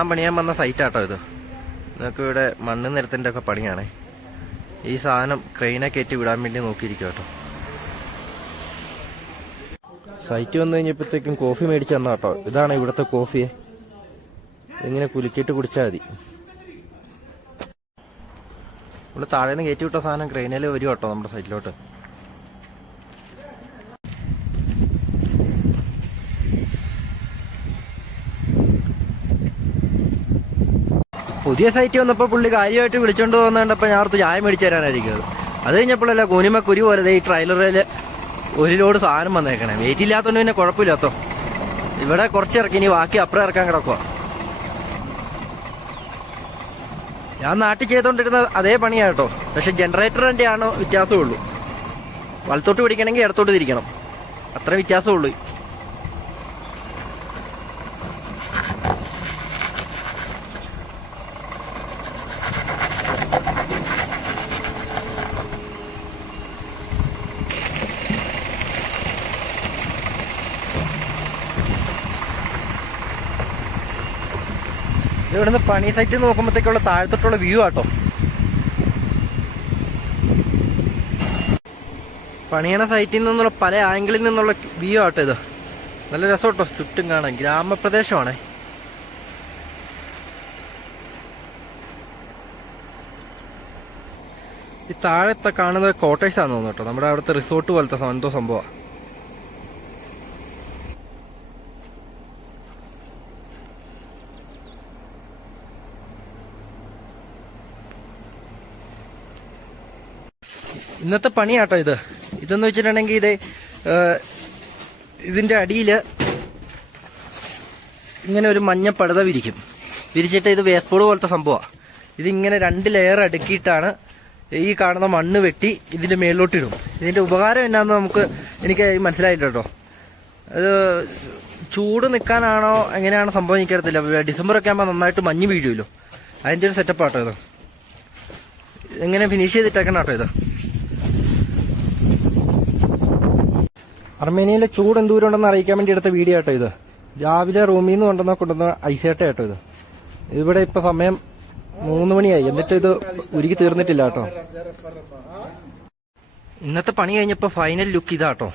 ഞാൻ പണിയാൻ വന്ന സൈറ്റാട്ടോ ഇത്. നിങ്ങൾക്ക് ഇവിടെ മണ്ണ് നിരത്തിന്റെ ഒക്കെ പണിയാണേ. ഈ സാധനം ക്രെയിനെ കയറ്റി വിടാൻ വേണ്ടി നോക്കിയിരിക്കും കേട്ടോ സൈറ്റ് വന്നു കഴിഞ്ഞപ്പോഴത്തേക്കും കോഫി മേടിച്ചു തന്നാ കേട്ടോ ഇതാണ് ഇവിടുത്തെ കോഫിയെ. ഇങ്ങനെ കുലുക്കിയിട്ട് കുടിച്ചാൽ മതി. ഇവിടെ താഴേന്ന് കയറ്റി വിട്ട സാധനം ക്രെയിനിൽ വരും കേട്ടോ നമ്മുടെ സൈറ്റിലോട്ട്. പുതിയ സൈറ്റ് വന്നപ്പോൾ പുള്ളി കാര്യമായിട്ട് വിളിച്ചോണ്ട് പോകുന്നുണ്ടപ്പോൾ ഞാൻ ഓർത്ത് ചായ മേടിച്ചു തരാനായിരിക്കും അത്. കഴിഞ്ഞപ്പോഴല്ല കൂനിമ കുരു പോലെ ഈ ട്രെയിലറിൽ ഒരു ലോഡ് സാധനം വന്നേക്കണേ. വെയിറ്റ് ഇല്ലാത്തതുകൊണ്ട് പിന്നെ കുഴപ്പമില്ലാത്തോ ഇവിടെ കുറച്ച് ഇറക്കി ഇനി ബാക്കി അപ്പുറം ഇറക്കാൻ കിടക്കുക ഞാൻ നാട്ടിൽ ചെയ്തോണ്ടിരുന്ന അതേ പണിയാട്ടോ പക്ഷെ ജനറേറ്ററിന്റെ ആണ് വ്യത്യാസമുള്ളൂ. വലത്തോട്ട് പിടിക്കണമെങ്കിൽ ഇടത്തോട്ട് തിരിക്കണം. അത്ര വ്യത്യാസമുള്ളൂ. ഇവിടുന്ന് പണി സൈറ്റ് നോക്കുമ്പോഴത്തേക്കുള്ള താഴത്തോട്ടുള്ള വ്യൂ ആട്ടോ. പണിയണ സൈറ്റിൽ നിന്നുള്ള പല ആംഗിളിൽ നിന്നുള്ള വ്യൂ ആട്ടോ ഇത്. നല്ല രസമാട്ടോ ചുറ്റും കാണാൻ. ഗ്രാമപ്രദേശമാണേ. ഈ താഴത്തെ കാണുന്നത് കോട്ടേഴ്സ് ആണെന്ന് തോന്നുന്നു കേട്ടോ. നമ്മുടെ അവിടുത്തെ റിസോർട്ട് പോലത്തെ എന്തോ സംഭവം. ഇന്നത്തെ പണിയാട്ടോ ഇത്. ഇതെന്ന് വെച്ചിട്ടുണ്ടെങ്കിൽ ഇത് ഇതിന്റെ അടിയിൽ ഇങ്ങനെ ഒരു മഞ്ഞ പടുത വിരിക്കും. വിരിച്ചിട്ട് ഇത് വേസ്പോഡ് പോലത്തെ സംഭവമാണ് ഇതിങ്ങനെ രണ്ട് ലെയർ അടുക്കിയിട്ടാണ് ഈ കാണുന്ന മണ്ണ് വെട്ടി ഇതിന്റെ മേളിലോട്ടിടും ഇതിന്റെ ഉപകാരം എന്നാന്ന് നമുക്ക് എനിക്ക് മനസ്സിലായില്ല കേട്ടോ അത് ചൂട് നിൽക്കാനാണോ എങ്ങനെയാണ് സംഭവം എനിക്കറിയത്തില്ല ഡിസംബർ ഒക്കെ ആകുമ്പോൾ നന്നായിട്ട് മഞ്ഞ് വീഴുമല്ലോ. അതിന്റെ ഒരു സെറ്റപ്പ് ആട്ടോ ഇത്. എങ്ങനെ ഫിനിഷ് ചെയ്തിട്ടേക്കണം കേട്ടോ ഇത്. അർമേനിയയിലെ ചൂട് എന്തൂരം ഉണ്ടെന്ന് അറിയിക്കാൻ വേണ്ടി എടുത്ത വീഡിയോ ആട്ടോ ഇത്. രാവിലെ റൂമിൽ നിന്ന് കൊണ്ടുവന്ന കൊണ്ടുവന്ന ഐസേട്ട ആട്ടോ ഇത്. ഇവിടെ ഇപ്പൊ സമയം മൂന്ന് മണിയായി. എന്നിട്ട് ഇത് ഉരുക്കി തീർന്നിട്ടില്ല കേട്ടോ ഇന്നത്തെ പണി കഴിഞ്ഞപ്പോ ഫൈനൽ ലുക്ക് ഇതാട്ടോ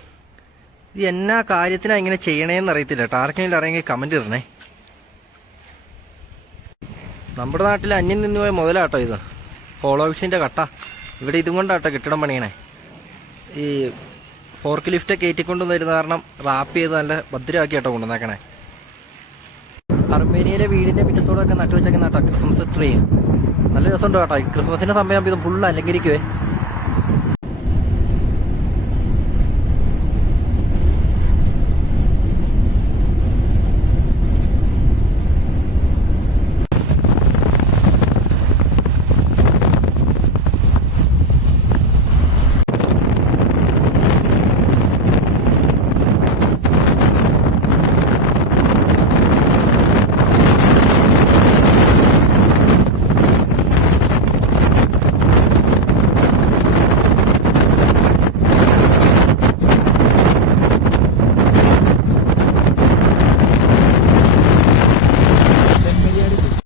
ഇത് എന്നാ കാര്യത്തിനാ ഇങ്ങനെ ചെയ്യണേന്ന് അറിയത്തില്ല കേട്ടോ ആർക്കെങ്കിലും അറിയെങ്കിൽ കമന്റ് ഇടണേ. നമ്മുടെ നാട്ടിൽ അന്യം നിന്ന് പോയ മുതലാട്ടോ ഇത്. ഫോളോവിക്സിന്റെ കട്ട. ഇവിടെ ഇതും കൊണ്ടാട്ടോ കെട്ടിടം പണിയണേ. ഈ ഫോർക്ക് ലിഫ്റ്റ് കയറ്റിക്കൊണ്ട് വരുന്ന കാരണം റാപ്പ് ചെയ്ത് നല്ല ഭദ്രമാക്കി കേട്ടോ കൊണ്ടുവന്നേക്കണേ. അർമേനിയയിലെ വീടിന്റെ മുറ്റത്തോടൊക്കെ നട്ടുവെച്ചേക്കുന്ന കേട്ടോ ക്രിസ്മസ് ട്രീ നല്ല രസമുണ്ട് കേട്ടോ. ക്രിസ്മസിന്റെ സമയം ഇത് ഫുൾ അലങ്കരിക്കുവേ.